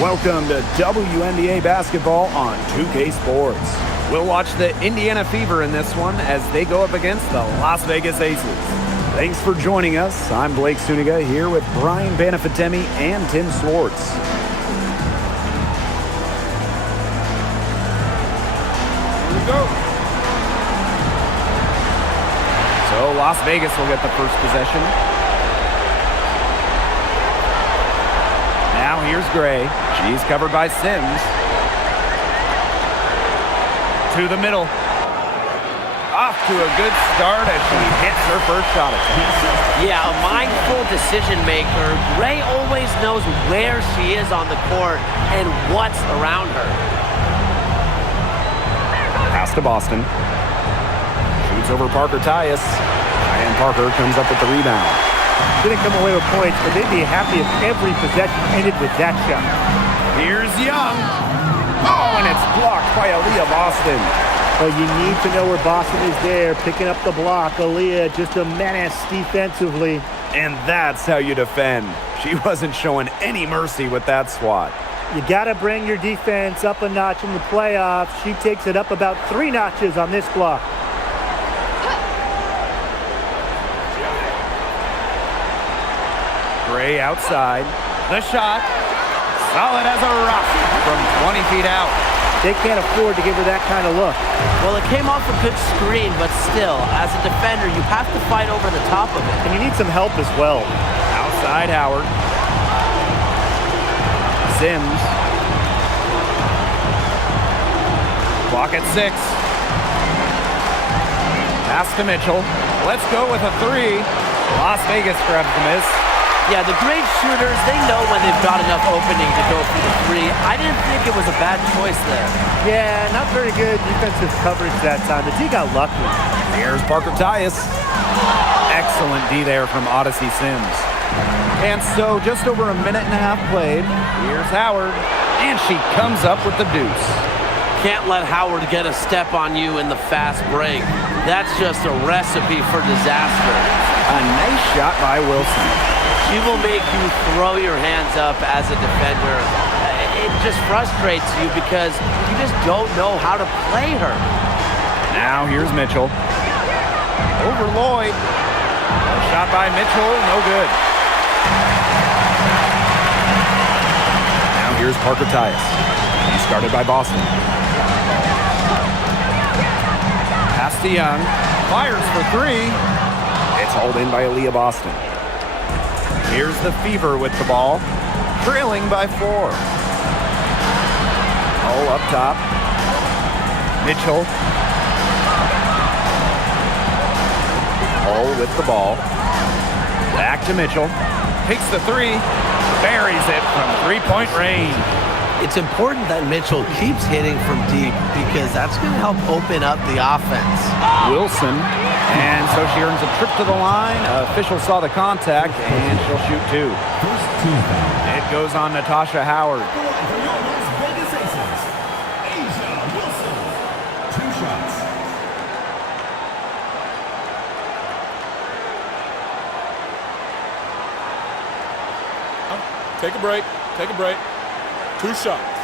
Welcome to WNBA basketball on 2K Sports. We'll watch the Indiana Fever in this one as they go up against the Las Vegas Aces. Thanks for joining us. I'm Blake Suniga here with Brian Banafitemi and Tim Swartz. Here we go. So Las Vegas will get the first possession. Now here's Gray. She's covered by Sims. To the middle. Off to a good start as she hits her first shot attempt. Yeah, a mindful decision maker. Gray always knows where she is on the court and what's around her. Pass to Boston. Shoots over Parker Tyus. And Parker comes up with the rebound. Didn't come away with points, but they'd be happy if every possession ended with that shot. Here's Young. Oh, and it's blocked by Aaliyah Boston. Well, you need to know where Boston is there, picking up the block. Aaliyah just a menace defensively. And that's how you defend. She wasn't showing any mercy with that swat. You got to bring your defense up a notch in the playoffs. She takes it up about 3 notches on this block. Gray outside. The shot. Solid as a rock from 20 feet out. They can't afford to give her that kind of look. Well, it came off a good screen, but still, as a defender, you have to fight over the top of it. And you need some help as well. Outside Howard. Sims. Clock at 6. Pass to Mitchell. Let's go with a 3. Las Vegas grabs the miss. Yeah, the great shooters, they know when they've got enough opening to go for the 3. I didn't think it was a bad choice there. Yeah, not very good defensive coverage that time. The D got lucky. Here's Parker Tyus. Excellent D there from Odyssey Sims. And so just over a minute and a half played. Here's Howard. And she comes up with the deuce. Can't let Howard get a step on you in the fast break. That's just a recipe for disaster. A nice shot by Wilson. She will make you throw your hands up as a defender. It just frustrates you because you just don't know how to play her. Now here's Mitchell. Over Lloyd. A shot by Mitchell, no good. Now here's Parker Tyus. He's guarded by Boston. Pass to Young. Fires for 3. It's hauled in by Aaliyah Boston. Here's the Fever with the ball, trailing by 4. Oh, up top. Mitchell. Oh, with the ball. Back to Mitchell. Takes the 3. Buries it from 3-point range. It's important that Mitchell keeps hitting from deep because that's going to help open up the offense. Wilson. And so she earns a trip to the line. Official saw the contact, and she'll shoot 2. It goes on Natasha Howard. Take a break. Take a break. 2 shots.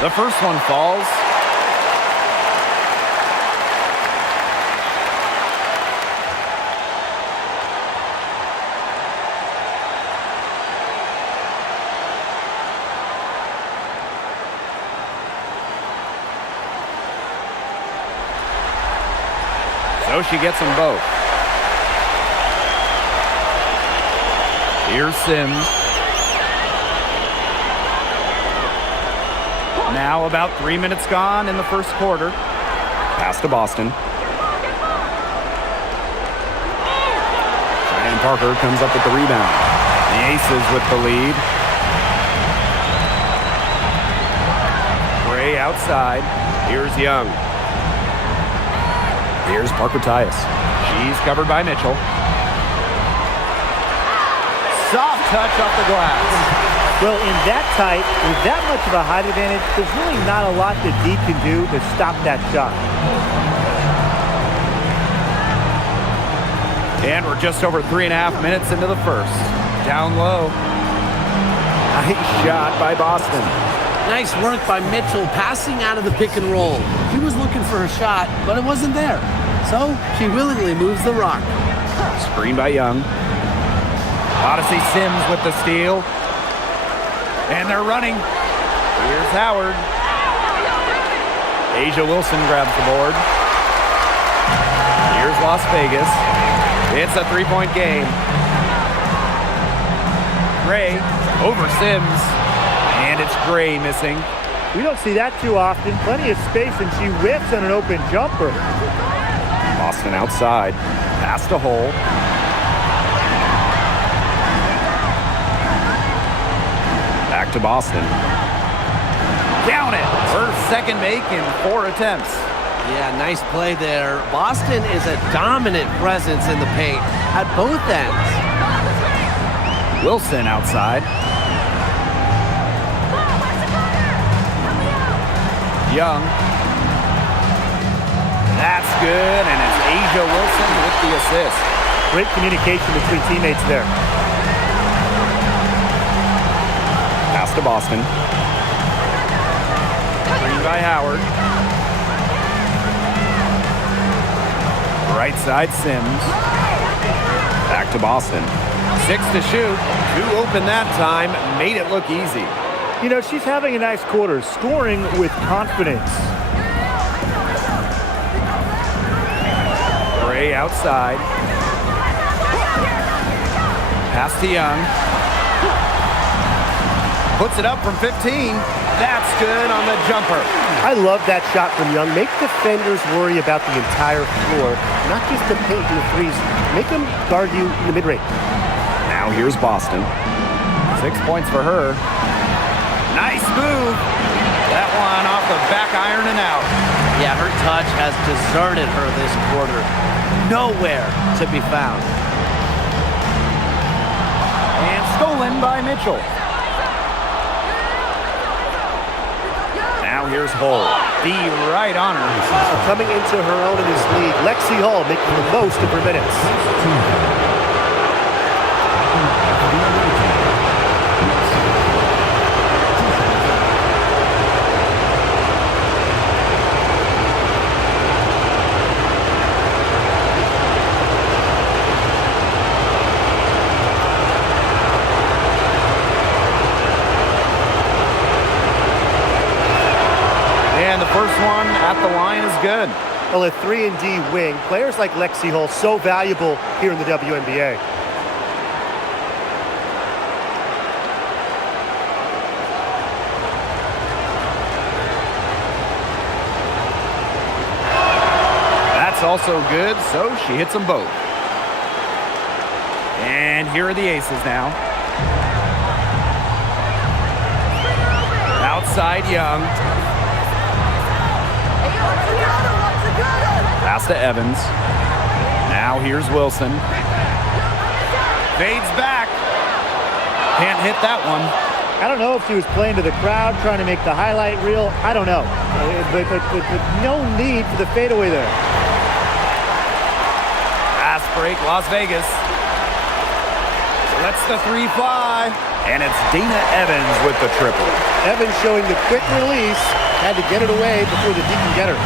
The first one falls. So she gets them both. Here's Sims. Now about 3 minutes gone in the first quarter. Pass to Boston. Cheyenne Parker comes up with the rebound. The Aces with the lead. Gray outside. Here's Young. Here's Parker Tyus. She's covered by Mitchell. Soft touch off the glass. Well, in that tight, with that much of a height advantage, there's really not a lot that D can do to stop that shot. And we're just over 3.5 minutes into the first. Down low. Nice shot by Boston. Nice work by Mitchell passing out of the pick and roll. He was looking for a shot, but it wasn't there. So she willingly moves the rock. Screen by Young. Odyssey Sims with the steal. And they're running. Here's Howard. Asia Wilson grabs the board. Here's Las Vegas. It's a three-point game. Gray over Sims. And it's Gray missing. We don't see that too often. Plenty of space, and she whips on an open jumper. Boston outside. Pass to Hole. Back to Boston. Down it. Her second make in 4 attempts. Yeah, nice play there. Boston is a dominant presence in the paint at both ends. Wilson outside. Young. That's good, and it's Asia Wilson with the assist. Great communication between teammates there. Pass to Boston. Screen by Howard. Right side Sims. Back to Boston. 6 to shoot. 2 open that time. Made it look easy. You know, she's having a nice quarter, scoring with confidence. Gray outside. Pass to Young. Puts it up from 15. That's good on the jumper. I love that shot from Young. Make defenders worry about the entire floor, not just the paint and the threes. Make them guard you in the mid-range. Now here's Boston. 6 points for her. Nice move. That one off the back iron and out. Yeah, her touch has deserted her this quarter. Nowhere to be found. And stolen by Mitchell. Now here's Hole. The right on her. Coming into her own in this league, Lexi Hall making the most of her minutes. And the first one at the line is good. Well, a 3-and-D wing. Players like Lexi Hall so valuable here in the WNBA. That's also good, so she hits them both. And here are the aces now. Outside Young. Pass to Evans. Now here's Wilson. Fades back. Can't hit that one. I don't know if she was playing to the crowd, trying to make the highlight reel. I don't know. But no need for the fadeaway there. Fast break, Las Vegas. Lets the 3 fly. And it's Dana Evans with the triple. Evans showing the quick release. Had to get it away before the D can get her.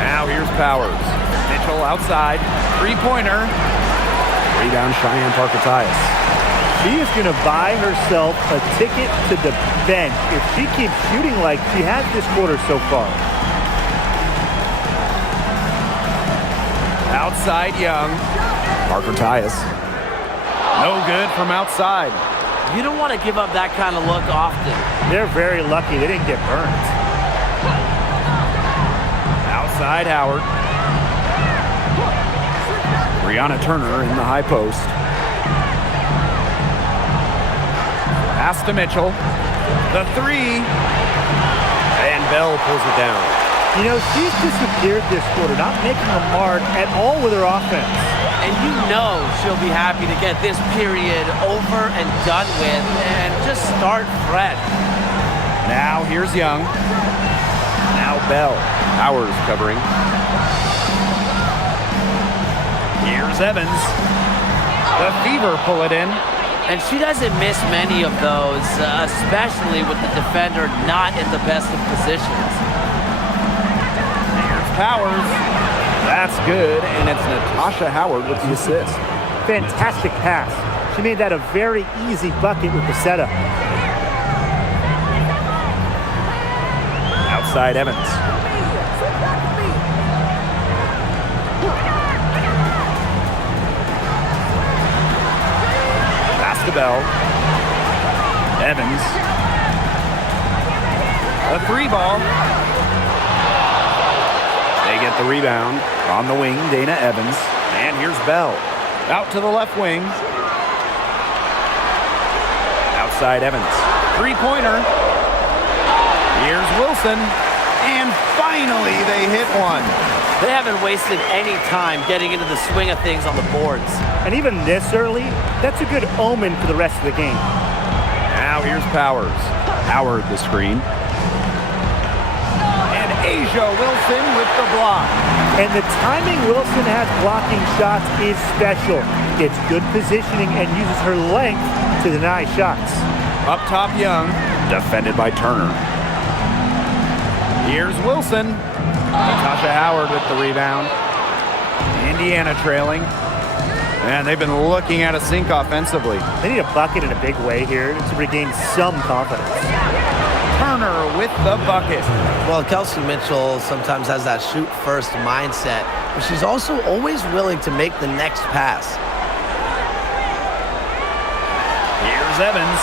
Now here's Powers. Mitchell outside. 3-pointer. Rebound Cheyenne Parker-Tyus. She is going to buy herself a ticket to the bench if she keeps shooting like she has this quarter so far. Outside Young. Parker-Tyus. No good from outside. You don't want to give up that kind of look often. They're very lucky they didn't get burned. Outside Howard. Brianna Turner in the high post. Pass to Mitchell. The 3. And Bell pulls it down. You know, she's disappeared this quarter, not making a mark at all with her offense. And you know she'll be happy to get this period over and done with and just start fresh. Now here's Young. Now Bell. Powers covering. Here's Evans. The Fever pull it in. And she doesn't miss many of those, especially with the defender not in the best of positions. Here's Powers. That's good, and it's Natasha Howard with the assist. Fantastic pass. She made that a very easy bucket with the setup. Outside Evans. Pass to Bell. Evans. A 3-ball. They get the rebound. On the wing, Dana Evans. And here's Bell. Out to the left wing. Outside Evans. Three-pointer. Here's Wilson. And finally, they hit one. They haven't wasted any time getting into the swing of things on the boards. And even this early, that's a good omen for the rest of the game. Now here's Powers. Howard the screen. And Asia Wilson with the block. And the timing Wilson has blocking shots is special. Gets good positioning and uses her length to deny shots. Up top, Young. Defended by Turner. Here's Wilson. Natasha Howard with the rebound. Indiana trailing. And they've been looking at a sink offensively. They need a bucket in a big way here to regain some confidence. Turner with the bucket. Well, Kelsey Mitchell sometimes has that shoot-first mindset, but she's also always willing to make the next pass. Here's Evans.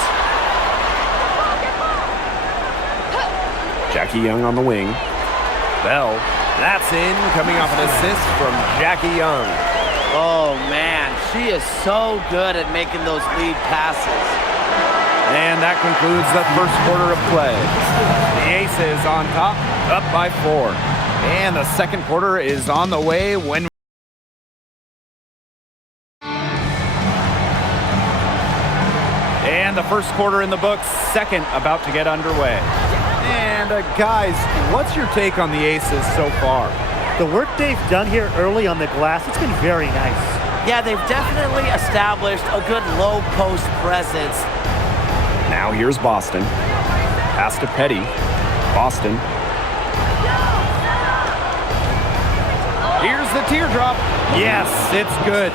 Jackie Young on the wing. Bell. That's in, coming off an assist from Jackie Young. Oh, man, she is so good at making those lead passes. And that concludes the first quarter of play. The Aces on top, up by 4. And the second quarter is on the way when and the first quarter in the books, second about to get underway. And guys, what's your take on the Aces so far? The work they've done here early on the glass, it's been very nice. Yeah, they've definitely established a good low post presence. Now here's Boston. Pass to Petty. Boston. Here's the teardrop. Yes, it's good.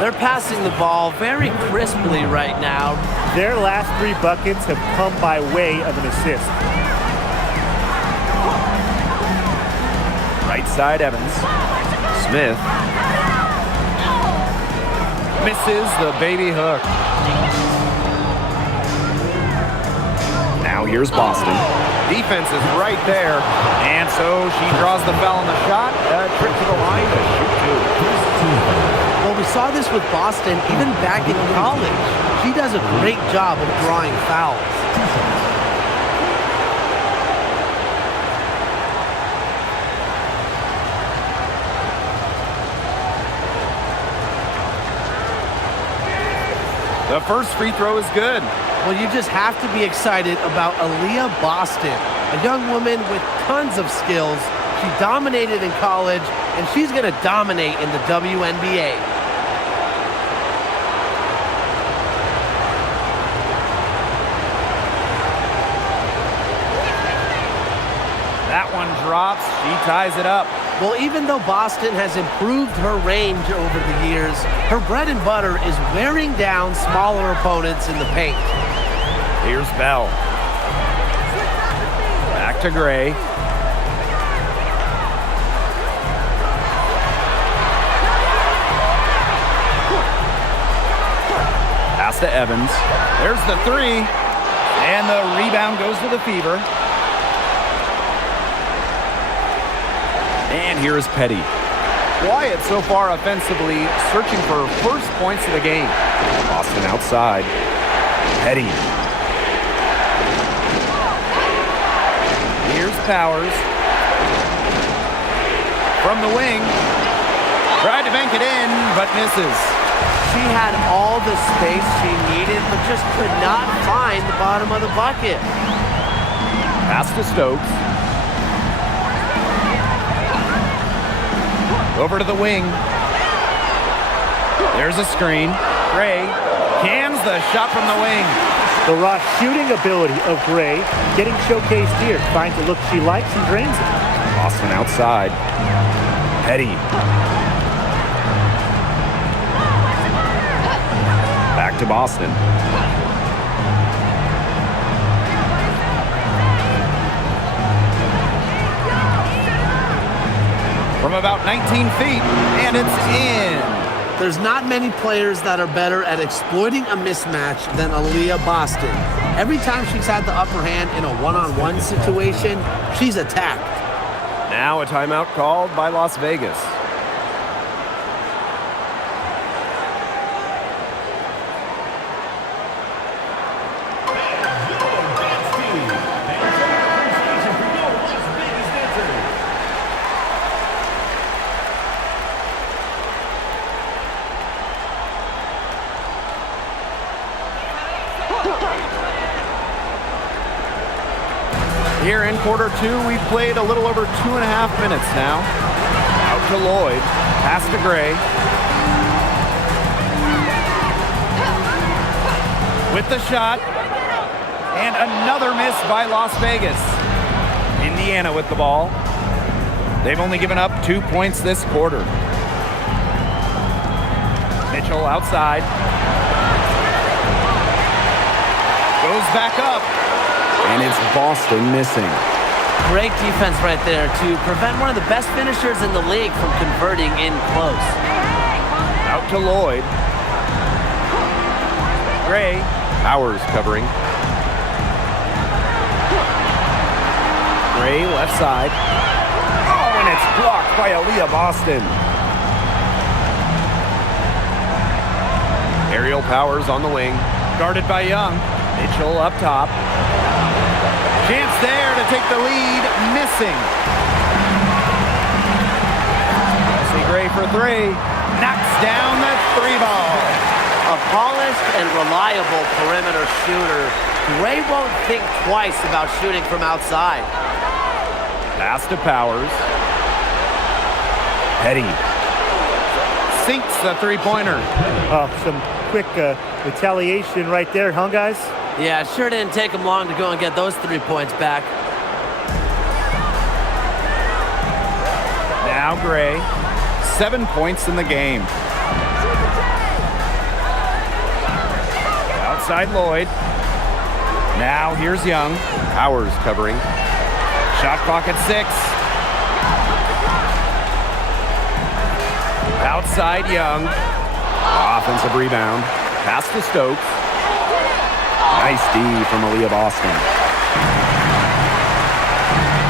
They're passing the ball very crisply right now. Their last 3 buckets have come by way of an assist. Right side Evans. Smith. Misses the baby hook. Now here's Boston. Defense is right there. And so she draws the foul on the shot. A trip to the line to shoot 2. Well, we saw this with Boston even back in college. She does a great job of drawing fouls. The first free throw is good. Well, you just have to be excited about Aaliyah Boston, a young woman with tons of skills. She dominated in college, and she's going to dominate in the WNBA. That one drops. She ties it up. Well, even though Boston has improved her range over the years, her bread and butter is wearing down smaller opponents in the paint. Here's Bell. Back to Gray. Pass to Evans. There's the 3. And the rebound goes to the Fever. And here's Petty. Quiet so far offensively, searching for first points of the game. Boston outside. Petty. Here's Powers. From the wing. Tried to bank it in, but misses. She had all the space she needed, but just could not find the bottom of the bucket. Pass to Stokes. Over to the wing. There's a screen. Gray cans the shot from the wing. The raw shooting ability of Gray getting showcased here. Finds a look she likes and drains it. Boston outside. Petty. Back to Boston. From about 19 feet, and it's in. There's not many players that are better at exploiting a mismatch than Aaliyah Boston. Every time she's had the upper hand in a one-on-one situation, she's attacked. Now a timeout called by Las Vegas. Here in quarter two, we've played a little over 2.5 minutes now. Out to Lloyd, pass to Gray. With the shot, and another miss by Las Vegas. Indiana with the ball. They've only given up 2 points this quarter. Mitchell outside. Goes back up. And it's Boston missing. Great defense right there to prevent one of the best finishers in the league from converting in close. Out to Lloyd. Gray. Powers covering. Gray left side. Oh, and it's blocked by Aaliyah Boston. Aerial Powers on the wing. Guarded by Young. Mitchell up top. Chance there to take the lead, missing. Kelsey Gray for three. Knocks down the three ball. A polished and reliable perimeter shooter. Gray won't think twice about shooting from outside. Pass to Powers. Petty. Sinks the three-pointer. Oh, some quick retaliation right there, huh, guys? Yeah, it sure didn't take him long to go and get those 3 points back. Now Gray. 7 points in the game. Outside Lloyd. Now here's Young. Powers covering. Shot clock at 6. Outside Young. Offensive rebound. Pass to Stokes. Nice D from Aaliyah Boston.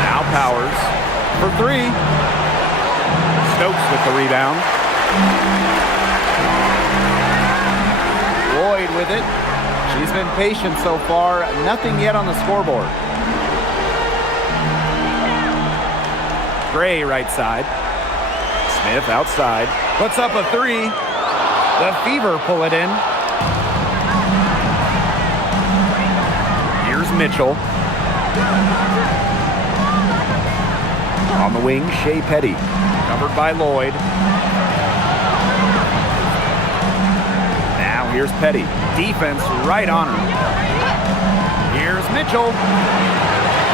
Now Powers for three. Stokes with the rebound. Lloyd with it. She's been patient so far. Nothing yet on the scoreboard. Gray right side. Smith outside. Puts up a three. The Fever pull it in. Here's Mitchell. On the wing, Shea Petty. Covered by Lloyd. Now here's Petty. Defense right on her. Here's Mitchell.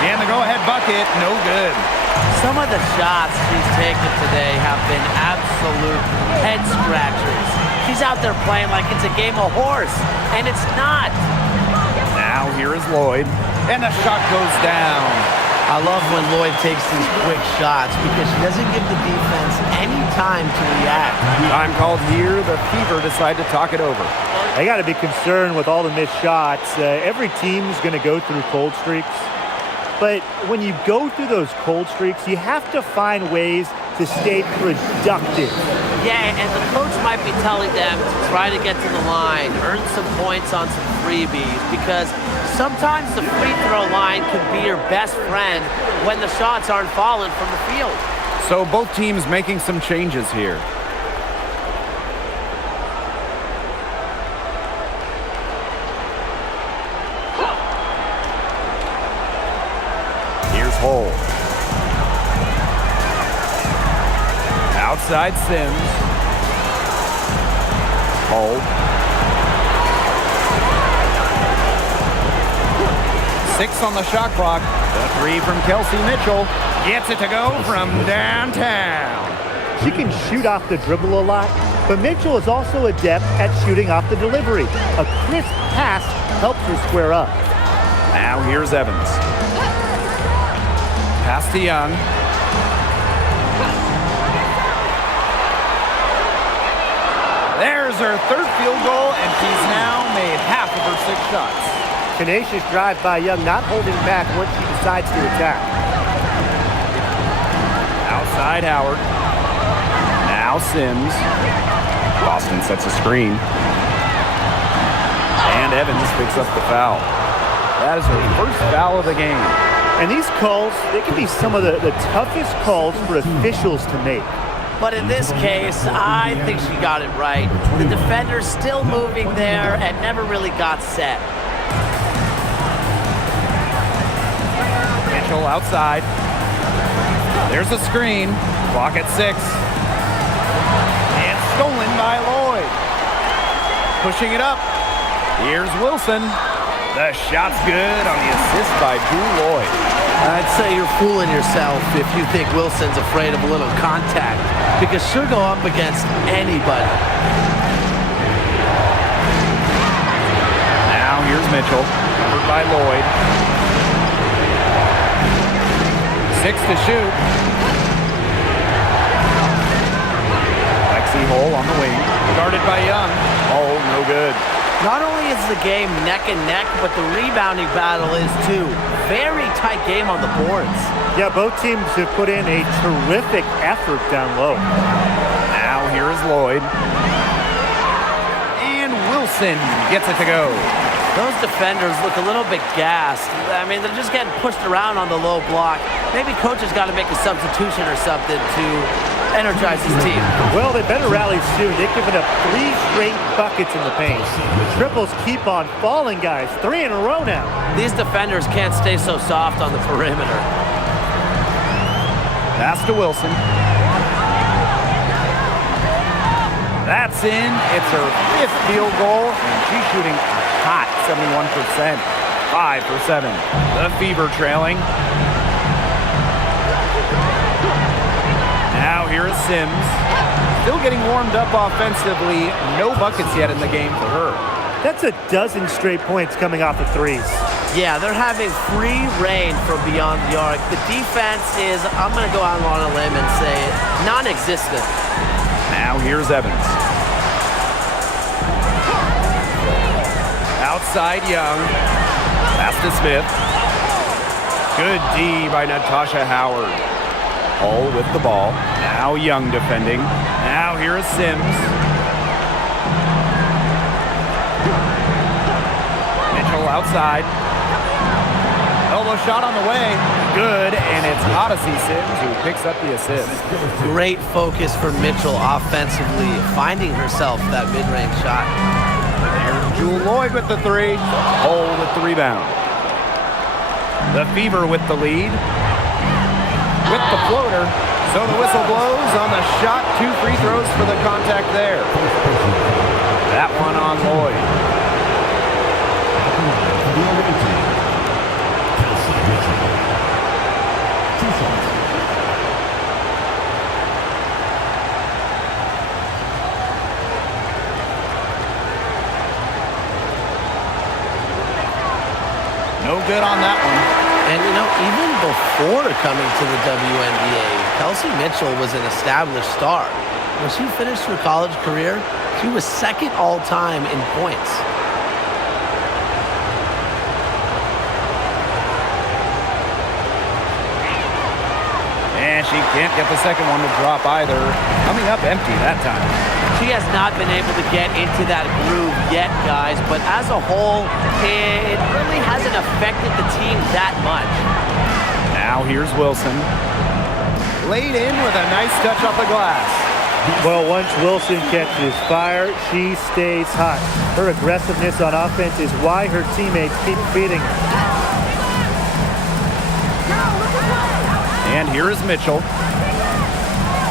And the go-ahead bucket, no good. Some of the shots she's taken today have been absolute head scratchers. She's out there playing like it's a game of horse, and it's not. Now here is Lloyd, and the shot goes down. I love when Lloyd takes these quick shots because she doesn't give the defense any time to react. Time called here. The Fever decide to talk it over. They got to be concerned with all the missed shots. Every team's going to go through cold streaks. But when you go through those cold streaks, you have to find ways to stay productive. Yeah, and the coach might be telling them to try to get to the line, earn some points on some freebies, because sometimes the free throw line can be your best friend when the shots aren't falling from the field. So both teams making some changes here. hole. Outside Sims. Hole. 6 on the shot clock. The 3 from Kelsey Mitchell. Gets it to go from downtown. She can shoot off the dribble a lot, but Mitchell is also adept at shooting off the delivery. A crisp pass helps her square up. Now here's Evans. Pass to Young. There's her third field goal, and she's now made half of her 6 shots. Tenacious drive by Young, not holding back once she decides to attack. Outside Howard. Now Sims. Boston sets a screen. And Evans picks up the foul. That is her first foul of the game. And these calls, they can be some of the toughest calls for officials to make. But in this case, I think she got it right. The defender's still moving there and never really got set. Mitchell outside. There's a screen. Clock at 6. And stolen by Lloyd. Pushing it up. Here's Wilson. The shot's good on the assist by Drew Lloyd. I'd say you're fooling yourself if you think Wilson's afraid of a little contact, because she'll go up against anybody. Now here's Mitchell, covered by Lloyd. 6 to shoot. Lexi Hole on the wing, guarded by Young. Oh, no good. Not only is the game neck and neck, but the rebounding battle is too. Very tight game on the boards. Yeah, both teams have put in a terrific effort down low. Now here is Lloyd. And Wilson gets it to go. Those defenders look a little bit gassed. I mean, they're just getting pushed around on the low block. Maybe coach has got to make a substitution or something to energize his team. Well, they better rally soon. They've given up 3 straight buckets in the paint. The triples keep on falling, guys. 3 in a row now. These defenders can't stay so soft on the perimeter. Pass to Wilson. That's in. It's her 5th field goal, and she's shooting a hot 71%. 5 for 7. The Fever trailing. Now here is Sims. Still getting warmed up offensively. No buckets yet in the game for her. That's a dozen straight points coming off the threes. Yeah, they're having free reign from beyond the arc. The defense is, I'm going to go out on a limb and say, non-existent. Now here's Evans. Outside Young. Pass to Smith. Good D by Natasha Howard. Hull with the ball. Now Young defending. Now here is Sims. Mitchell outside. Elbow shot on the way. Good, and it's Odyssey Sims who picks up the assist. Great focus for Mitchell offensively, finding herself that mid-range shot. There's Jewel Lloyd with the 3. Hull with the rebound. The Fever with the lead. With the floater. So the whistle blows on the shot. 2 free throws for the contact there. That one on Lloyd. No good on that one. And, you know, even before coming to the WNBA, Kelsey Mitchell was an established star. When she finished her college career, she was 2nd all-time in points. And she can't get the second one to drop either. Coming up empty that time. She has not been able to get into that groove yet, guys, but as a whole, it really hasn't affected the team that much. Now here's Wilson. Laid in with a nice touch off the glass. Well, once Wilson catches fire, she stays hot. Her aggressiveness on offense is why her teammates keep feeding her. And here is Mitchell.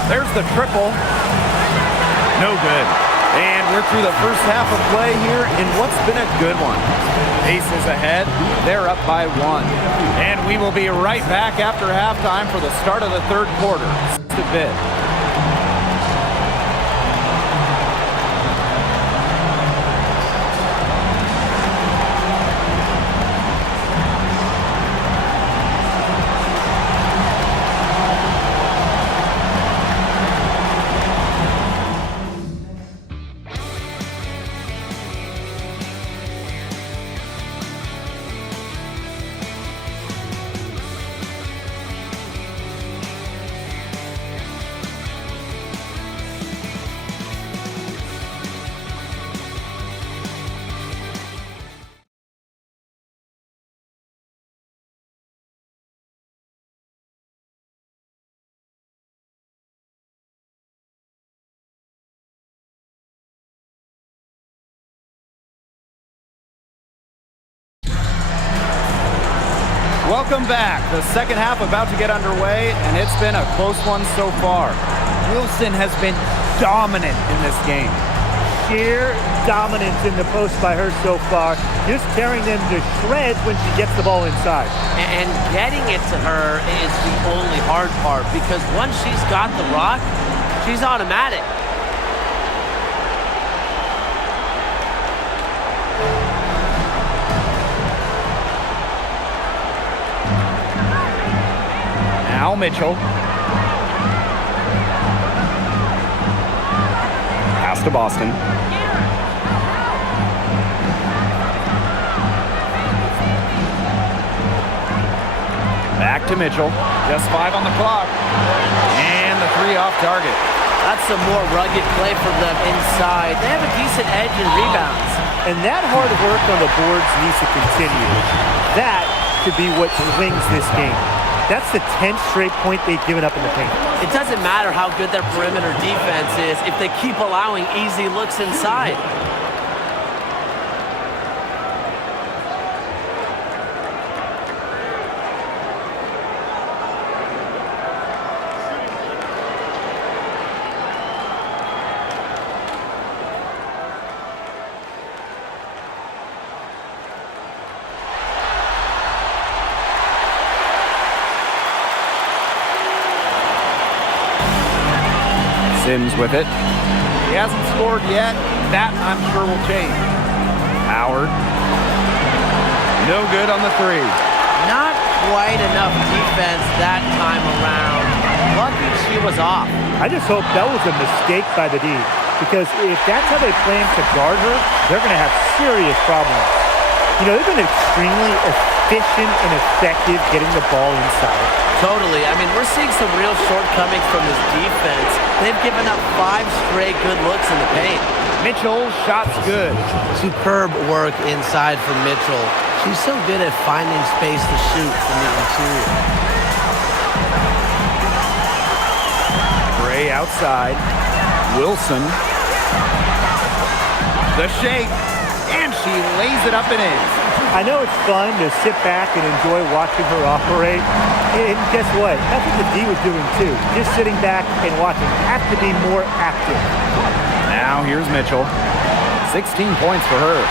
There's the triple. No good. And we're through the first half of play here in what's been a good one. Aces ahead. They're up by 1. And we will be right back after halftime for the start of the third quarter. Just a bit. Welcome back. The second half about to get underway, and it's been a close one so far. Wilson has been dominant in this game. Sheer dominance in the post by her so far, just tearing them to shreds when she gets the ball inside. And getting it to her is the only hard part, because once she's got the rock, she's automatic. Now Mitchell. Pass to Boston. Back to Mitchell. Just 5 on the clock. And the 3 off target. That's some more rugged play from them inside. They have a decent edge in rebounds. And that hard work on the boards needs to continue. That could be what swings this game. That's the 10th straight point they've given up in the paint. It doesn't matter how good their perimeter defense is if they keep allowing easy looks inside. Sims with it. He hasn't scored yet. That, I'm sure, will change. Howard. No good on the 3. Not quite enough defense that time around. Lucky she was off. I just hope that was a mistake by the D, because if that's how they plan to guard her, they're going to have serious problems. You know, they've been extremely efficient and effective getting the ball inside. Totally. I mean, we're seeing some real shortcomings from this defense. They've given up 5 straight good looks in the paint. Mitchell, shots good. Superb work inside from Mitchell. She's so good at finding space to shoot from the interior. Gray outside. Wilson. The shake. And she lays it up and in. I know it's fun to sit back and enjoy watching her operate. And guess what? That's what the D was doing too. Just sitting back and watching. Have to be more active. Now here's Mitchell. 16 points for her.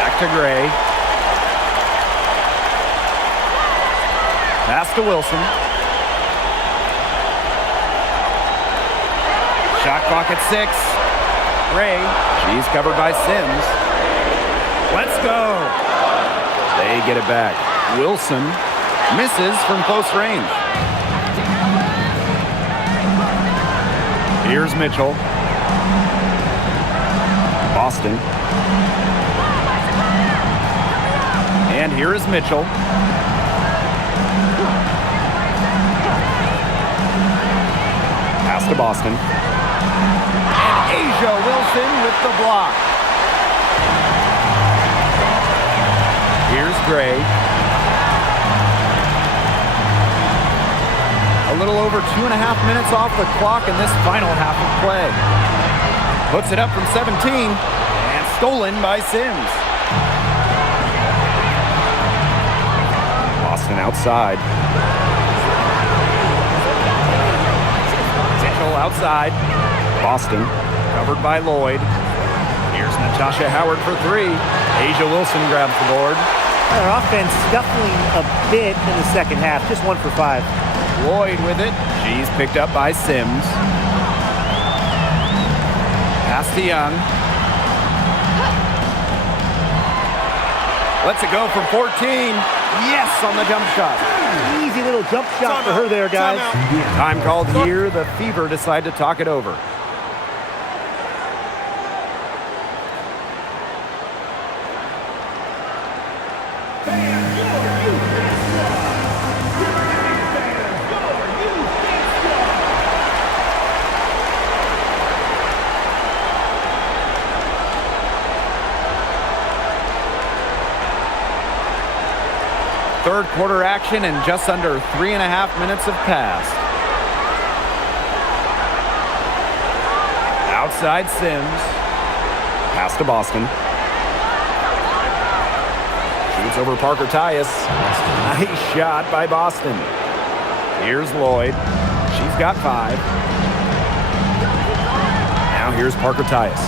Back to Gray. Pass to Wilson. Shot clock at 6. Gray, she's covered by Sims. Let's go. They get it back. Wilson misses from close range. Here's Mitchell. Boston. And here is Mitchell. Pass to Boston. Asia Wilson with the block. Here's Gray. A little over 2.5 minutes off the clock in this final half of play. Puts it up from 17 and stolen by Sims. outside. Mitchell outside. Boston covered by Lloyd. Here's Natasha Howard for three. Asia Wilson grabs the board. Their offense scuffling a bit in the second half. Just 1 for 5. Lloyd with it. She's picked up by Sims. Pass to Young. Lets it go from 14. Yes, on the jump shot. Easy little jump shot for her there, guys. Time called here. The Fever decide to talk it over. Third quarter action and just under 3.5 minutes have passed. Outside Sims. Pass to Boston. Shoots over Parker Tyus. Nice shot by Boston. Here's Lloyd. She's got 5. Now here's Parker Tyus.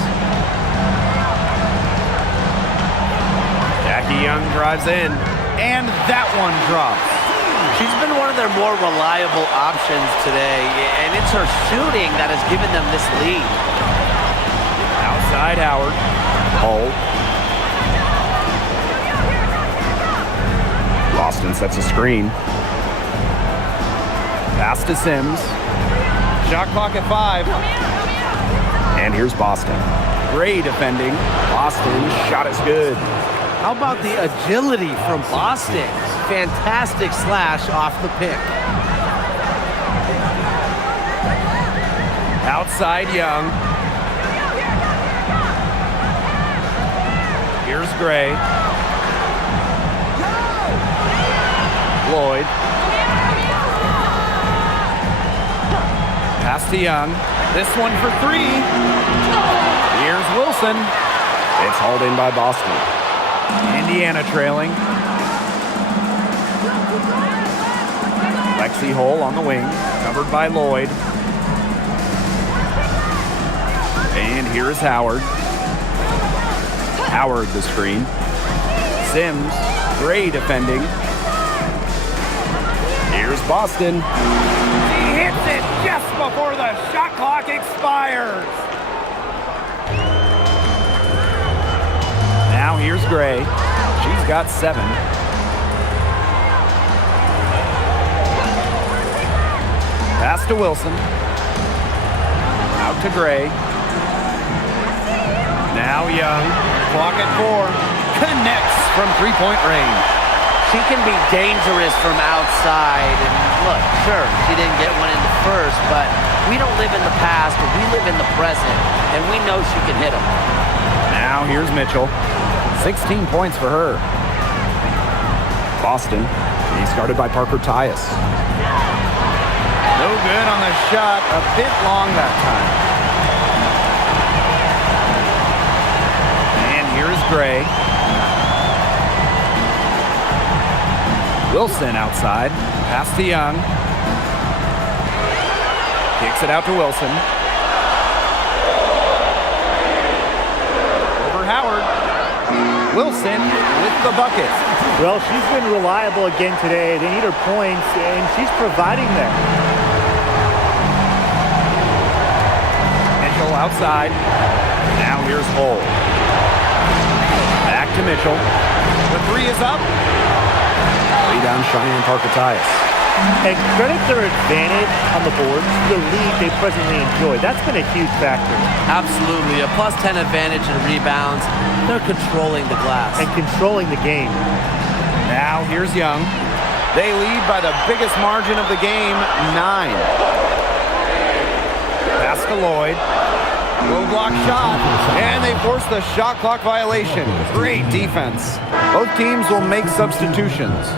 Jackie Young drives in. And that one drops. She's been one of their more reliable options today, and it's her shooting that has given them this lead. Outside Howard. Hold. Boston sets a screen. Pass to Sims. Shot clock at 5. And here's Boston. Great defending. Boston's shot is good. How about the agility from Boston? Fantastic slash off the pick. Outside Young. Here's Gray. Lloyd. Pass to Young. This one for 3. Here's Wilson. It's hauled in by Boston. Indiana trailing. Lexi Hole on the wing, covered by Lloyd. And here is Howard. Howard the screen. Sims, Gray defending. Here's Boston. He hits it just before the shot clock expires. Now here's Gray. She's got 7. Pass to Wilson. Out to Gray. Now Young. Clock at 4. Connects from 3-point range. She can be dangerous from outside. And look, sure, she didn't get one in the first, but we don't live in the past, but we live in the present, and we know she can hit them. Now here's Mitchell. 16 points for her. Boston. He's guarded by Parker Tyus. No good on the shot. A bit long that time. And here's Gray. Wilson outside. Pass to Young. Kicks it out to Wilson. Over Howard. Wilson with the bucket. Well, she's been reliable again today. They need her points, and she's providing them. Mitchell outside. Now here's Hole. Back to Mitchell. The 3 is up. Lay down Cheyenne Parker Tyus. And credit their advantage on the boards, the lead they presently enjoy. That's been a huge factor. Absolutely. A +10 advantage in rebounds. They're controlling the glass. And controlling the game. Now here's Young. They lead by the biggest margin of the game, 9. Pass to Lloyd. Low block shot. And they force the shot clock violation. Great defense. Both teams will make substitutions.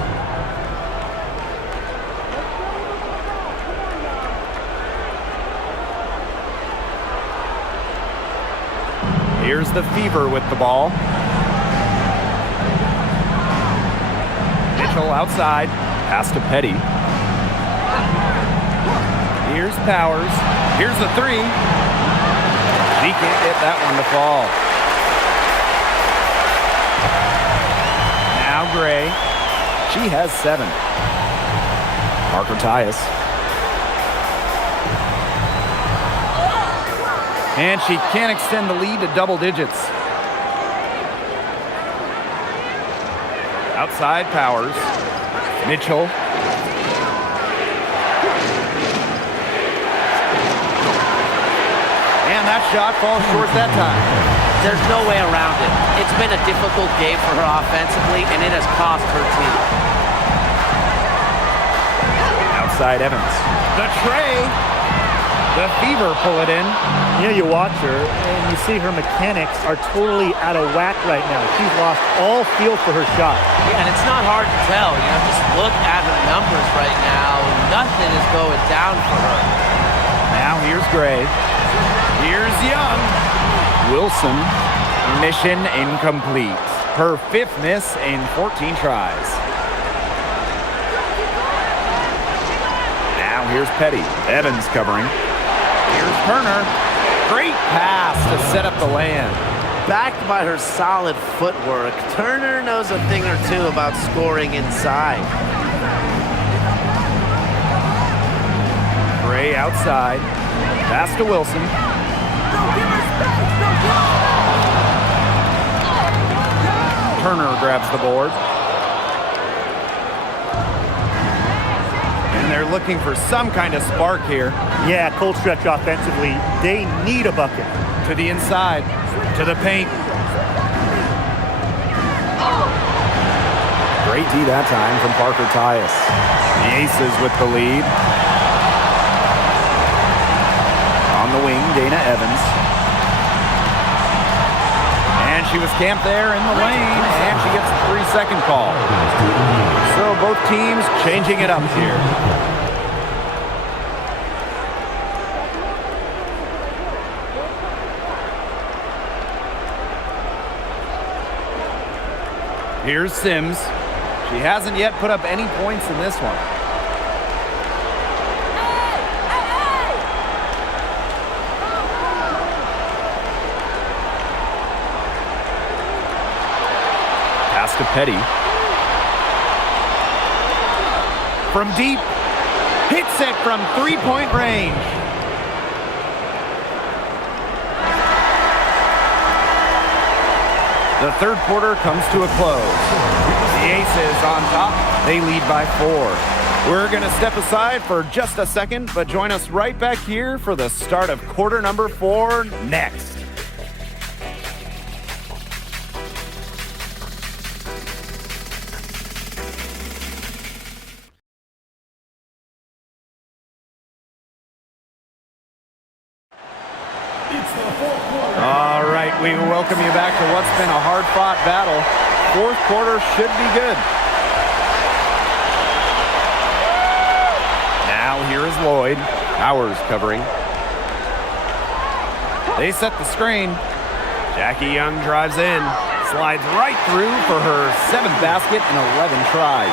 Here's the Fever with the ball. Mitchell outside. Pass to Petty. Here's Powers. Here's the three. She can't get that one to fall. Now Gray. She has 7. Parker Tyus. And she can't extend the lead to double digits. Outside Powers. Mitchell. And that shot falls short that time. There's no way around it. It's been a difficult game for her offensively, and it has cost her team. Outside Evans. The tray. The Fever pull it in. You know, you watch her, and you see her mechanics are totally out of whack right now. She's lost all feel for her shot. Yeah, and it's not hard to tell. You know, just look at her numbers right now. Nothing is going down for her. Now here's Gray. Here's Young. Wilson. Mission incomplete. Her 5th miss in 14 tries. Now here's Petty. Evans covering. Here's Turner. Great pass to set up the land. Backed by her solid footwork, Turner knows a thing or two about scoring inside. Gray outside. Pass to Wilson. Turner grabs the board. And they're looking for some kind of spark here. Yeah, cold stretch offensively. They need a bucket. To the inside. To the paint. Great D that time from Parker Tyus. The Aces with the lead. On the wing, Dana Evans. And she was camped there in the lane, and she gets a 3-second call. So both teams changing it up here. Here's Sims. She hasn't yet put up any points in this one. Pass to Petty. From deep. Hits it from 3-point range. The third quarter comes to a close. The Aces on top. They lead by 4. We're going to step aside for just a second, but join us right back here for the start of quarter number 4 next. All right, we welcome you back to what's been a hard-fought battle. Fourth quarter should be good. Now here is Lloyd. Powers covering. They set the screen. Jackie Young drives in. Slides right through for her 7th basket in 11 tries.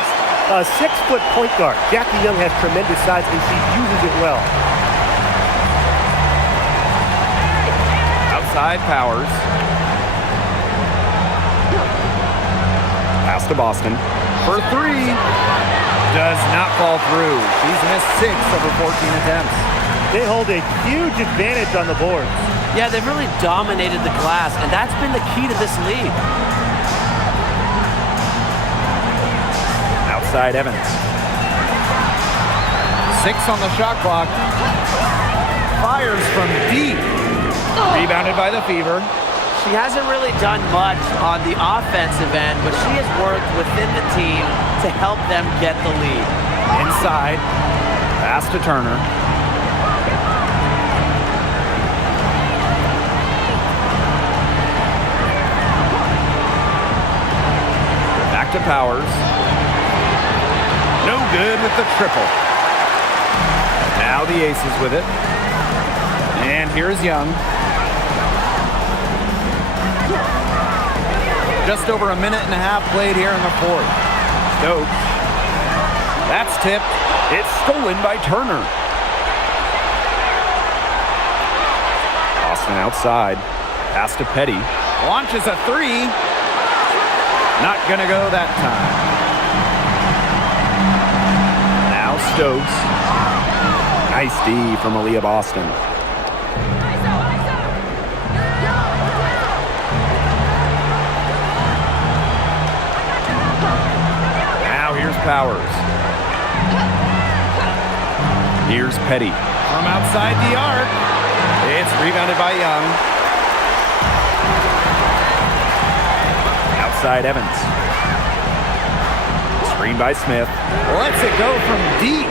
A 6-foot point guard. Jackie Young has tremendous size, and she uses it well. Outside Powers. Pass to Boston. For 3. Does not fall through. She's missed 6 over 14 attempts. They hold a huge advantage on the boards. Yeah, they've really dominated the glass, and that's been the key to this lead. Outside Evans. 6 on the shot clock. Fires from deep. Rebounded by the Fever. She hasn't really done much on the offensive end, but she has worked within the team to help them get the lead. Inside. Pass to Turner. Back to Powers. No good with the triple. Now the Aces with it. And here's Young. Just over a minute and a half played here in the fourth. Stokes. That's tipped. It's stolen by Turner. Boston outside. Pass to Petty. Launches a three. Not going to go that time. Now Stokes. Nice D from Aaliyah Boston. Now here's Powers. Here's Petty. From outside the arc. It's rebounded by Young. Outside Evans. Screen by Smith. Lets it go from deep.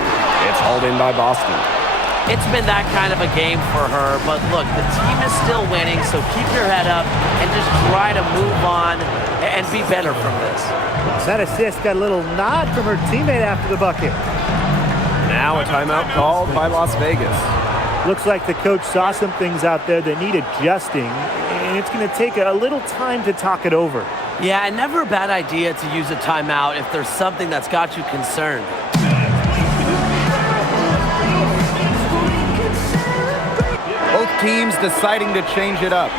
It's hauled in by Boston. It's been that kind of a game for her, but look, the team is still winning, so keep your head up and just try to move on and be better from this. That assist got a little nod from her teammate after the bucket. Now a timeout called by Las Vegas. Looks like the coach saw some things out there that need adjusting, and it's going to take a little time to talk it over. Yeah, and never a bad idea to use a timeout if there's something that's got you concerned. Both teams deciding to change it up.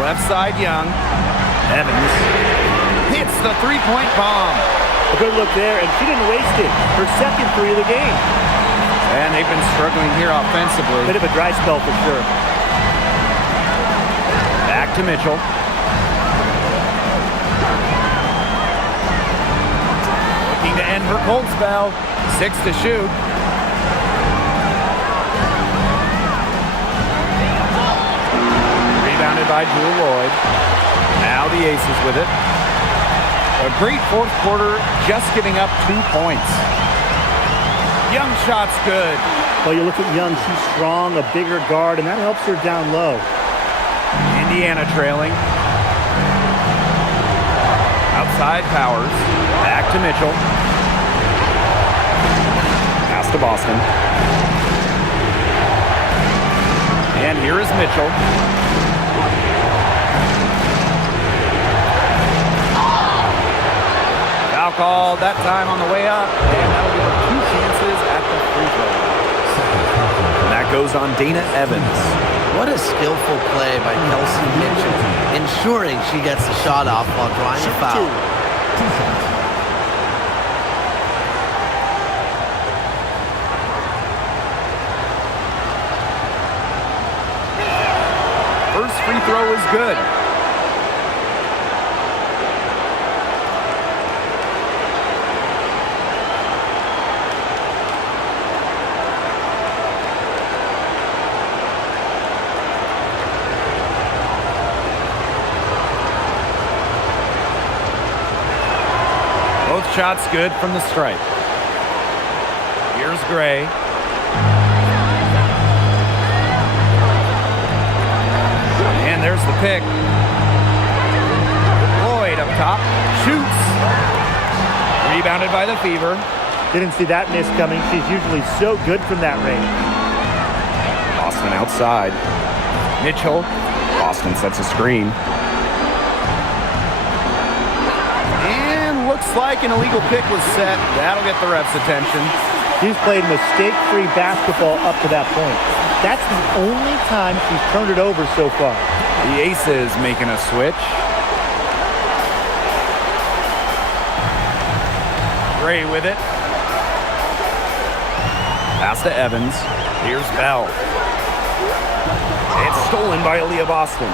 Left side, Young. Evans hits the three-point bomb. A good look there, and she didn't waste it. Her second three of the game. And they've been struggling here offensively. Bit of a dry spell for sure. Back to Mitchell. Looking to end her cold spell. 6 to shoot. Rebounded by Jewel Lloyd. Now the Aces with it. A great fourth quarter, just giving up 2 points. Young shot's good. Well, you look at Young, she's strong, a bigger guard, and that helps her down low. Indiana trailing. Outside Powers. Back to Mitchell. Pass to Boston. And here is Mitchell. Foul called that time on the way up, and that'll give her 2 chances at the free throw line. And that goes on Dana Evans. What a skillful play by Kelsey Mitchell, ensuring she gets the shot off while drawing a foul. First free throw is good. Both shots good from the stripe. Here's Gray. And there's the pick. Lloyd up top. Shoots. Rebounded by the Fever. Didn't see that miss coming. She's usually so good from that range. Boston outside. Mitchell. Boston sets a screen. And looks like an illegal pick was set. That'll get the ref's attention. She's played mistake-free basketball up to that point. That's the only time she's turned it over so far. The Aces making a switch. Gray with it. Pass to Evans. Here's Bell. It's stolen by Aaliyah Boston.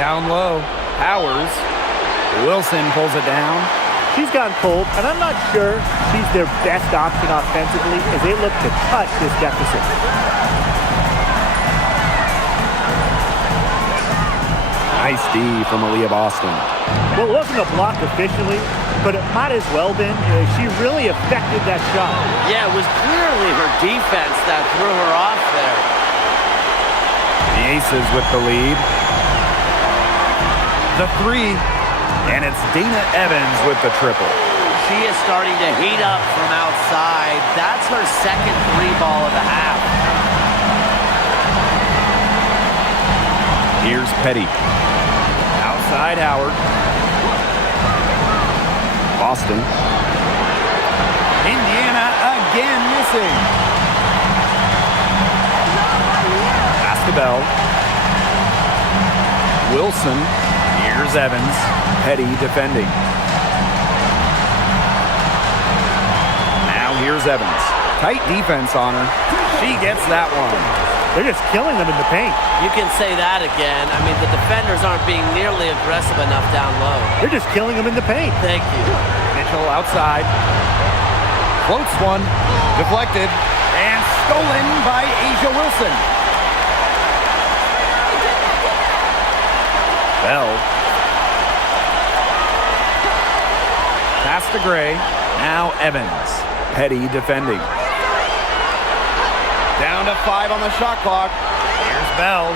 Down low. Powers. Wilson pulls it down. She's gotten cold, and I'm not sure she's their best option offensively as they look to cut this deficit. Nice D from Aaliyah Boston. Well, it wasn't a block officially, but it might as well been. She really affected that shot. Yeah, it was clearly her defense that threw her off there. The Aces with the lead. The three, and it's Dana Evans with the triple. She is starting to heat up from outside. That's her second three ball of the half. Here's Petty. Outside Howard. Boston. Indiana again missing. Pass to Bell. Wilson. Here's Evans. Petty defending. Now here's Evans. Tight defense on her. She gets that one. They're just killing them in the paint. You can say that again. I mean, the defenders aren't being nearly aggressive enough down low. They're just killing them in the paint. Thank you. Mitchell outside. Floats one. Deflected. And stolen by Asia Wilson. Bell. Pass to Gray. Now Evans. Petty defending. Down to 5 on the shot clock. Here's Bell.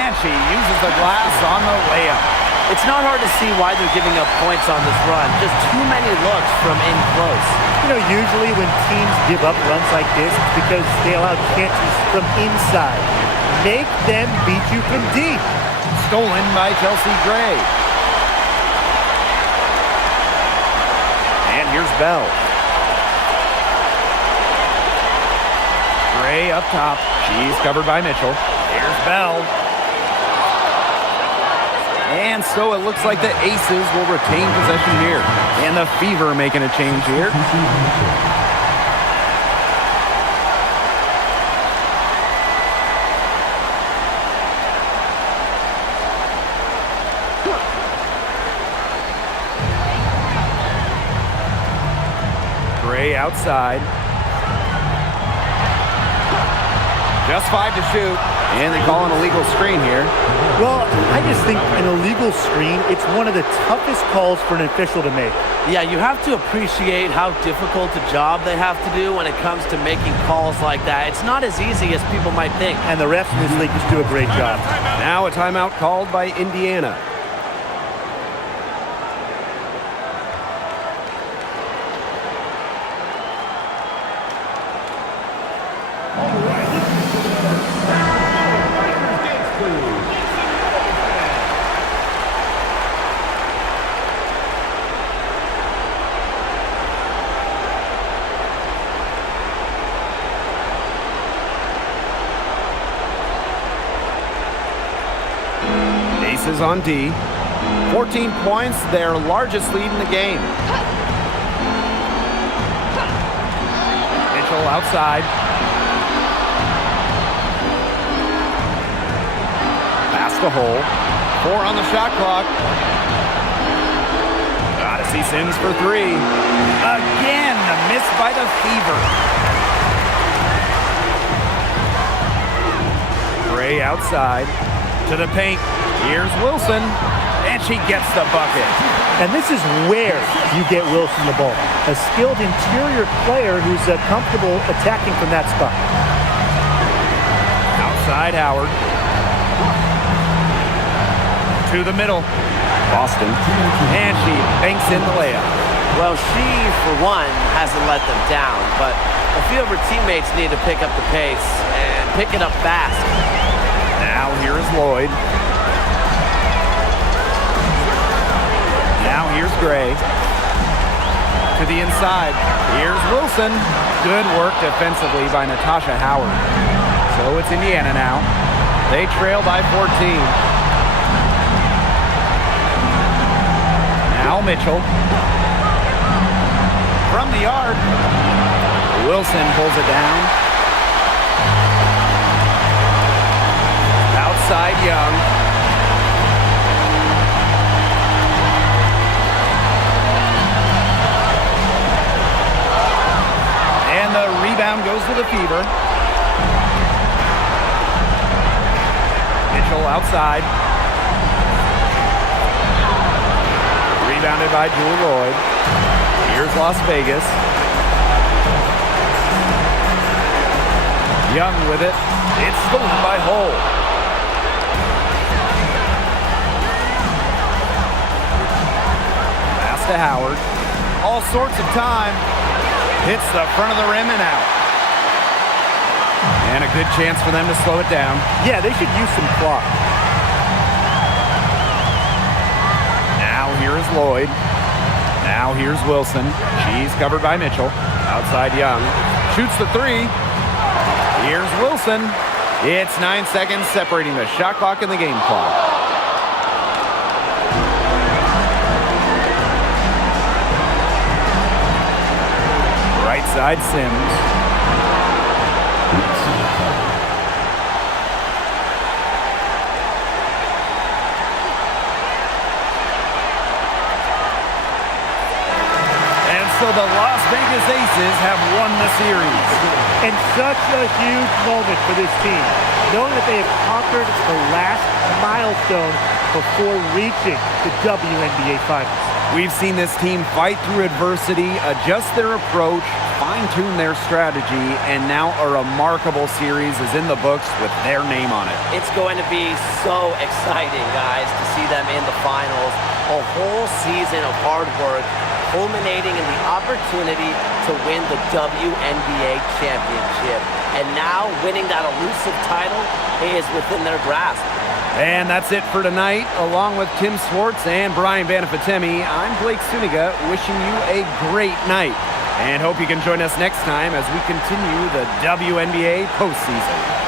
And she uses the glass on the layup. It's not hard to see why they're giving up points on this run. Just too many looks from in close. You know, usually when teams give up runs like this, it's because they allow chances from inside. Make them beat you from deep. Stolen by Chelsea Gray. And here's Bell. Gray up top. She's covered by Mitchell. Here's Bell. And so it looks like the Aces will retain possession here. And the Fever making a change here. Gray outside. Just 5 to shoot. And they call an illegal screen here. Well, I just think an illegal screen, it's one of the toughest calls for an official to make. Yeah, you have to appreciate how difficult a job they have to do when it comes to making calls like that. It's not as easy as people might think. And the refs in this league just do a great job. Now a timeout called by Indiana. Aces on D. 14 points, their largest lead in the game. Mitchell outside. Pass the hole. 4 on the shot clock. Gotta see Sims for 3. Again, the miss by the Fever. Gray outside. To the paint. Here's Wilson, and she gets the bucket. And this is where you get Wilson the ball. A skilled interior player who's comfortable attacking from that spot. Outside Howard. To the middle. Boston. And she banks in the layup. Well, she, for one, hasn't let them down, but a few of her teammates need to pick up the pace and pick it up fast. Now here is Lloyd. Now here's Gray. To the inside. Here's Wilson. Good work defensively by Natasha Howard. So it's Indiana now. They trail by 14. Now Mitchell. From the arc. Wilson pulls it down. Outside Young. And the rebound goes to the Fever. Mitchell outside. Rebounded by Jewel Lloyd. Here's Las Vegas. Young with it. It's stolen by Hull. to Howard. All sorts of time. Hits the front of the rim and out. And a good chance for them to slow it down. Yeah, they should use some clock. Now here is Lloyd. Now here's Wilson. She's covered by Mitchell. Outside Young. Shoots the three. Here's Wilson. It's 9 seconds separating the shot clock and the game clock. Right side Sims. So the Las Vegas Aces have won the series. And such a huge moment for this team, knowing that they have conquered the last milestone before reaching the WNBA Finals. We've seen this team fight through adversity, adjust their approach, fine-tune their strategy, and now a remarkable series is in the books with their name on it. It's going to be so exciting, guys, to see them in the finals. A whole season of hard work, culminating in the opportunity to win the WNBA championship. And now winning that elusive title is within their grasp. And that's it for tonight. Along with Tim Swartz and Brian Banafitemi, I'm Blake Suniga, wishing you a great night. And hope you can join us next time as we continue the WNBA postseason.